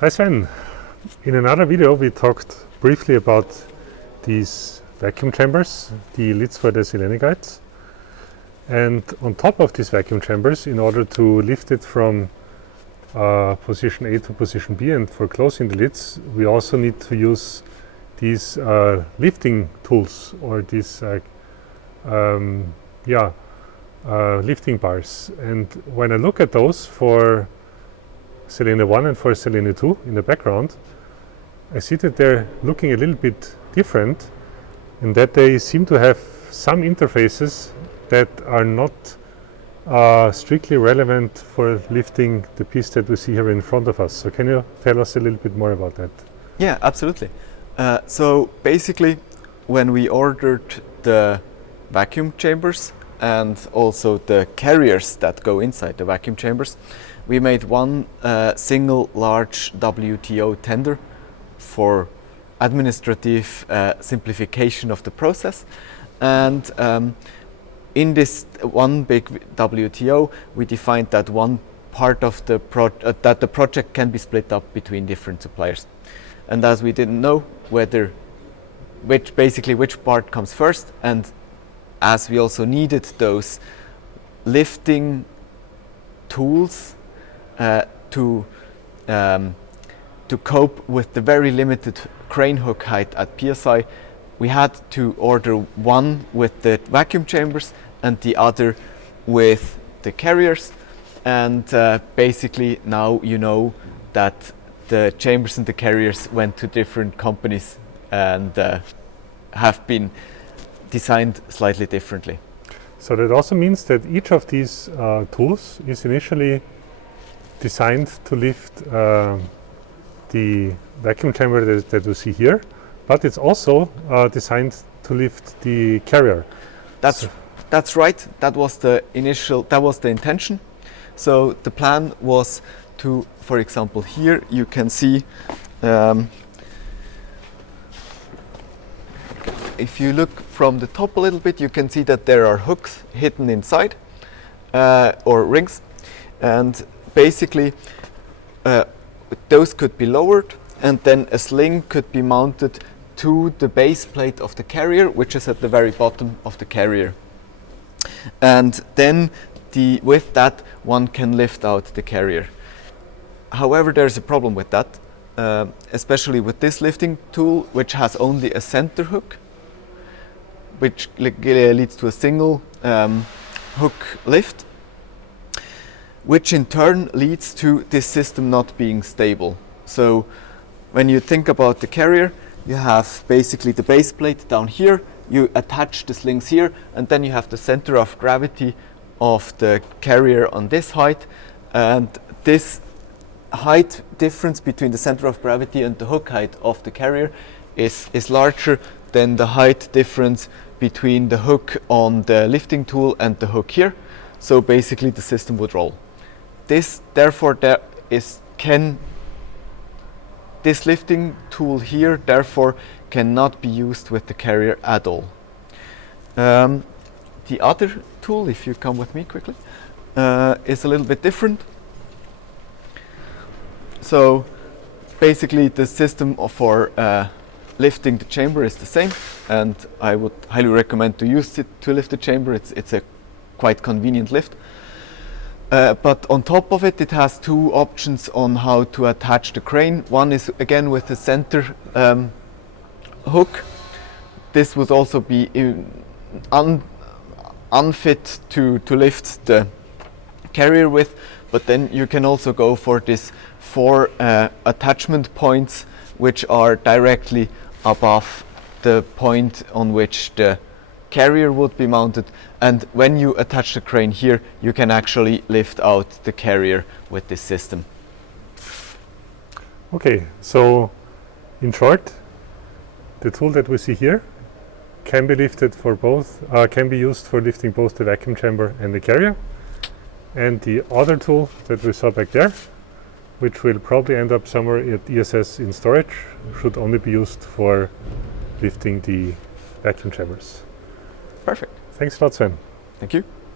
Hi Sven. In another video we talked briefly about these vacuum chambers, the lids for the Selene guides. And on top of these vacuum chambers, in order to lift it from position A to position B and for closing the lids, we also need to use these lifting tools or these lifting bars. And when I look at those for Selene 1 and for Selene 2 in the background, I see that they're looking a little bit different in that they seem to have some interfaces that are not strictly relevant for lifting the piece that we see here in front of us. So can you tell us a little bit more about that? Yeah, absolutely. So basically, when we ordered the vacuum chambers and also the carriers that go inside the vacuum chambers, we made one single large WTO tender for administrative simplification of the process. And in this one big WTO, we defined that one part of the project can be split up between different suppliers. And as we didn't know which part comes first, and as we also needed those lifting tools to cope with the very limited crane hook height at PSI, we had to order one with the vacuum chambers and the other with the carriers. And basically now you know that the chambers and the carriers went to different companies and have been designed slightly differently. So that also means that each of these tools is initially designed to lift the vacuum chamber that you see here, but it's also designed to lift the carrier. That's right. That was the intention. So the plan was to, for example, here you can see, if you look from the top a little bit, you can see that there are hooks hidden inside, or rings, and basically those could be lowered, and then a sling could be mounted to the base plate of the carrier, which is at the very bottom of the carrier. And then with that one can lift out the carrier. However, there's a problem with that, especially with this lifting tool, which has only a center hook, which leads to a single hook lift, which in turn leads to this system not being stable. So when you think about the carrier, you have basically the base plate down here, you attach the slings here, and then you have the center of gravity of the carrier on this height, and this height difference between the center of gravity and the hook height of the carrier is larger than the height difference between the hook on the lifting tool and the hook here. So basically the system would roll. This lifting tool here therefore cannot be used with the carrier at all. The other tool, if you come with me quickly, is a little bit different. So basically the system for lifting the chamber is the same, and I would highly recommend to use it to lift the chamber. It's a quite convenient lift. But on top of it, it has two options on how to attach the crane. One is again with the center hook. This would also be unfit to lift the carrier with, but then you can also go for this 4 attachment points, which are directly above the point on which the carrier would be mounted, and when you attach the crane here, you can actually lift out the carrier with this system. Okay, so in short, the tool that we see here can be lifted for both, can be used for lifting both the vacuum chamber and the carrier, and the other tool that we saw back there, which will probably end up somewhere at ESS in storage, should only be used for lifting the vacuum chambers. Perfect. Thanks a lot, Sven. Thank you.